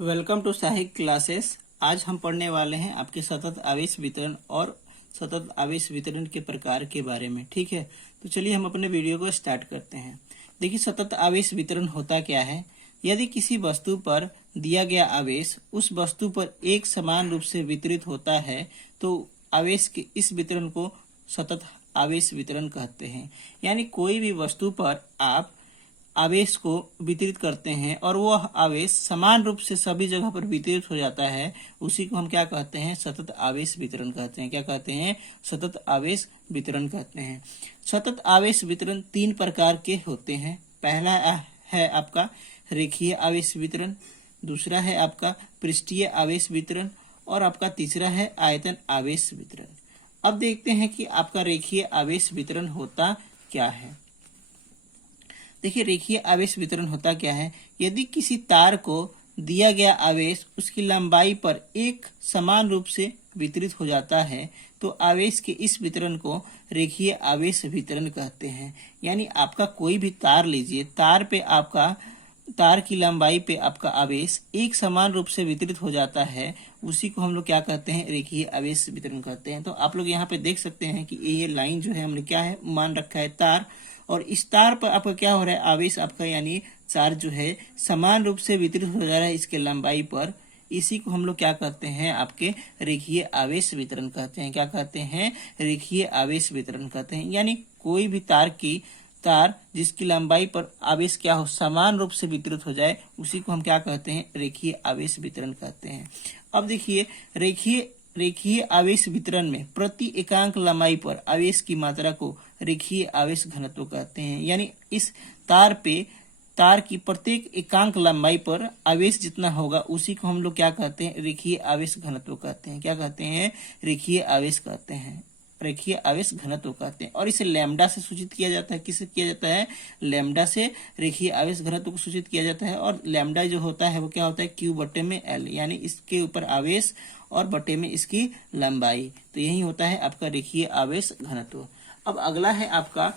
Welcome to Sadiq classes. आज हम पढ़ने वाले हैं आपके सतत आवेश वितरण और सतत आवेश वितरण के प्रकार के बारे में। ठीक है, तो चलिए हम अपने वीडियो को स्टार्ट करते हैं। देखिए, सतत आवेश वितरण होता क्या है। यदि किसी वस्तु पर दिया गया आवेश उस वस्तु पर एक समान रूप से वितरित होता है तो आवेश के इस वितरण को सतत आवेश वितरण कहते हैं। यानी कोई भी वस्तु पर आप आवेश को वितरित करते हैं और वह आवेश समान रूप से सभी जगह पर वितरित हो जाता है, उसी को हम क्या कहते हैं, सतत आवेश वितरण कहते हैं। क्या कहते हैं, सतत आवेश वितरण कहते हैं। सतत आवेश वितरण तीन प्रकार के होते हैं। पहला है आपका रेखीय आवेश वितरण, दूसरा है आपका पृष्ठीय आवेश वितरण और आपका तीसरा है आयतन आवेश वितरण। अब देखते हैं कि आपका रेखीय आवेश वितरण होता क्या है। देखिए, रेखीय आवेश वितरण होता क्या है। यदि किसी तार को दिया गया आवेश उसकी लंबाई पर एक समान रूप से वितरित हो जाता है तो आवेश के इस वितरण को रेखीय आवेश वितरण कहते हैं। यानी आपका कोई भी तार लीजिए, तार की लंबाई पे आपका आवेश एक समान रूप से वितरित हो जाता है, उसी को हम लोग क्या कहते हैं, रेखीय आवेश वितरण कहते हैं। तो आप लोग यहाँ पे देख सकते हैं कि ये लाइन जो है हमने क्या है मान रखा है तार, और इस तार पर आपका क्या हो रहा है, आवेश आपका यानी चार्ज जो है समान रूप से वितरित हो जा रहा है इसके लंबाई पर। इसी को हम लोग क्या कहते हैं, आपके रेखीय आवेश वितरण कहते हैं। क्या कहते हैं, रेखीय आवेश वितरण कहते हैं। यानी कोई भी तार जिसकी लंबाई पर आवेश क्या हो, समान रूप से वितरित हो जाए, उसी को हम क्या कहते हैं, रेखीय आवेश वितरण कहते हैं। अब देखिए, रेखीय आवेश वितरण में प्रति एकांक लंबाई पर आवेश की मात्रा को रेखीय आवेश घनत्व कहते हैं। यानी इस तार की प्रत्येक एकांक लंबाई पर आवेश जितना होगा उसी को हम लोग क्या कहते हैं, रेखीय आवेश घनत्व कहते हैं। क्या कहते हैं, रेखीय आवेश कहते हैं, रेखीय आवेश घनत्व कहते हैं। और इसे लैम्डा से सूचित किया जाता है। किससे किया जाता है, लैम्डा से रेखीय आवेश घनत्व को सूचित किया जाता है। और लैम्डा जो होता है वो क्या होता है, क्यू बटे में एल, यानी इसके ऊपर आवेश और बटे में इसकी लंबाई। तो यही होता है आपका रेखीय आवेश घनत्व। अब अगला है आपका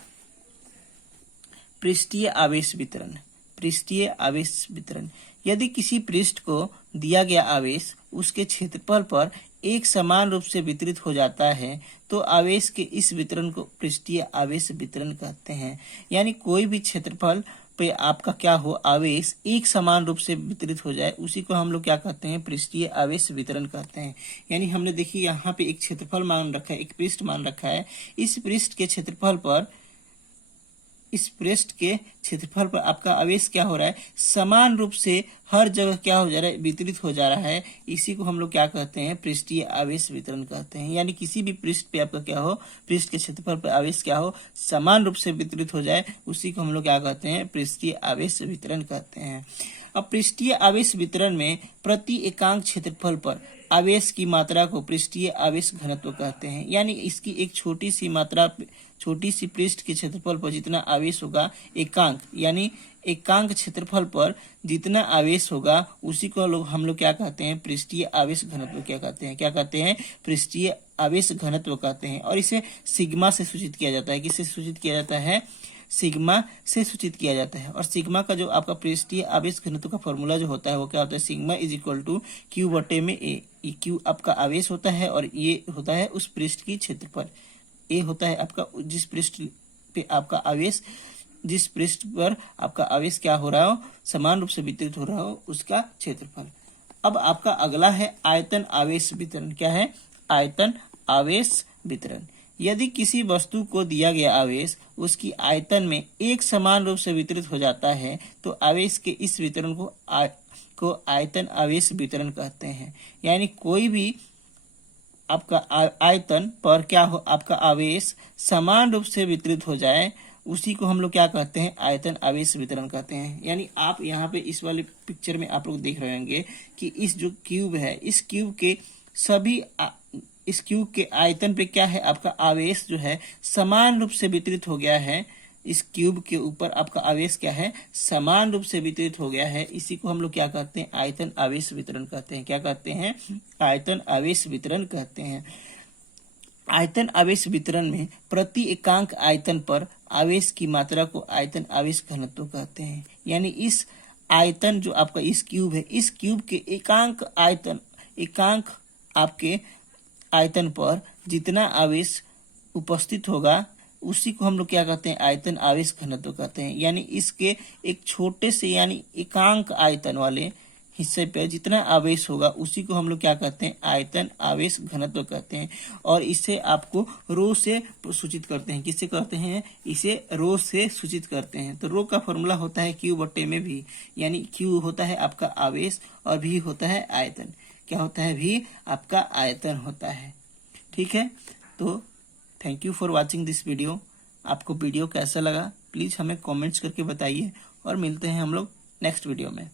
पृष्ठीय आवेश वितरण। पृष्ठीय आवेश वितरण, यदि किसी पृष्ठ को दिया गया आवेश उसके क्षेत्रफल पर एक समान रूप से वितरित हो जाता है तो आवेश के इस वितरण को पृष्ठीय आवेश वितरण कहते हैं। यानी कोई भी क्षेत्रफल पे आपका क्या हो, आवेश एक समान रूप से वितरित हो जाए, उसी को हम लोग क्या कहते हैं, पृष्ठीय आवेश वितरण कहते हैं। यानी हमने देखिए यहाँ पे एक क्षेत्रफल मान रखा है, एक पृष्ठ मान रखा है। इस पृष्ठ के क्षेत्रफल पर आपका आवेश क्या हो रहा है, समान रूप से हर जगह क्या हो जा रहा है, वितरित हो जा रहा है। इसी को हम लोग क्या कहते हैं, पृष्ठीय आवेश वितरण कहते हैं। यानी किसी भी पृष्ठ पे आपका क्या हो, पृष्ठ के क्षेत्रफल पर आवेश क्या हो, समान रूप से वितरित हो जाए, उसी को हम लोग क्या कहते हैं, पृष्ठीय आवेश वितरण कहते हैं। अब पृष्ठीय आवेश वितरण में प्रति एकांक क्षेत्रफल पर आवेश की मात्रा को पृष्ठीय आवेश घनत्व कहते हैं। यानी इसकी एक छोटी सी पृष्ठ के क्षेत्रफल पर जितना आवेश होगा, यानी एकांक क्षेत्रफल पर जितना आवेश होगा उसी को हम लोग क्या कहते हैं, पृष्ठीय आवेश घनत्व क्या कहते हैं, पृष्ठीय आवेश घनत्व कहते हैं। और इसे सिग्मा से सूचित किया जाता है। किससे सूचित किया जाता है, सिग्मा से सूचित किया जाता है। और सिग्मा का जो आपका पृष्ठीय आवेश घनत्व का फॉर्मूला जो होता है वो क्या होता है, sigma is equal to Q बटे में ए। क्यू आपका आवेश होता है और ये होता है उस पृष्ठ की क्षेत्रफल। ए होता है आपका जिस पृष्ठ पर आपका आवेश क्या हो रहा हो, समान रूप से वितरित हो रहा हो, उसका क्षेत्रफल। अब आपका अगला है आयतन आवेश वितरण। क्या है, आयतन आवेश वितरण। यदि किसी वस्तु को दिया गया आवेश उसकी आयतन में एक समान रूप से वितरित हो जाता है तो आवेश के इस वितरण को आयतन आवेश वितरण कहते हैं। यानी कोई भी आपका आयतन पर क्या हो, आपका आवेश समान रूप से वितरित हो जाए, उसी को हम लोग क्या कहते हैं, आयतन आवेश वितरण कहते हैं। यानी आप यहाँ पे इस वाले पिक्चर में आप लोग देख रहे होंगे कि इस जो क्यूब है, इस क्यूब के आयतन पे क्या है, आपका आवेश जो है समान रूप से वितरित हो गया है। इस क्यूब के ऊपर आपका आवेश क्या है, समान रूप से वितरित हो गया है। इसी को हम लोग क्या कहते हैं, आयतन आवेश वितरण कहते हैं। क्या कहते हैं, आयतन आवेश वितरण कहते हैं। आयतन आवेश वितरण में प्रति एकांक आयतन पर आवेश की मात्रा को आयतन आवेश घनत्व कहते हैं। यानी इस आयतन जो आपका इस क्यूब है, इस क्यूब के एकांक आपके आयतन पर जितना आवेश उपस्थित होगा उसी को हम लोग क्या कहते हैं, आयतन आवेश घनत्व कहते हैं। यानी इसके एक छोटे से यानी एकांक आयतन वाले हिस्से पे जितना आवेश होगा उसी को हम लोग क्या कहते हैं, आयतन आवेश घनत्व कहते हैं। और इसे आपको रो से सूचित करते हैं। किससे कहते हैं, इसे रो से सूचित करते हैं। तो रो का फॉर्मूला होता है क्यू बटे में भी, यानी क्यू होता है आपका आवेश और भी होता है आयतन। क्या होता है, भी आपका आयतन होता है। ठीक है, तो thank you for watching this video. आपको वीडियो कैसा लगा प्लीज हमें कमेंट्स करके बताइए और मिलते हैं हम लोग नेक्स्ट वीडियो में।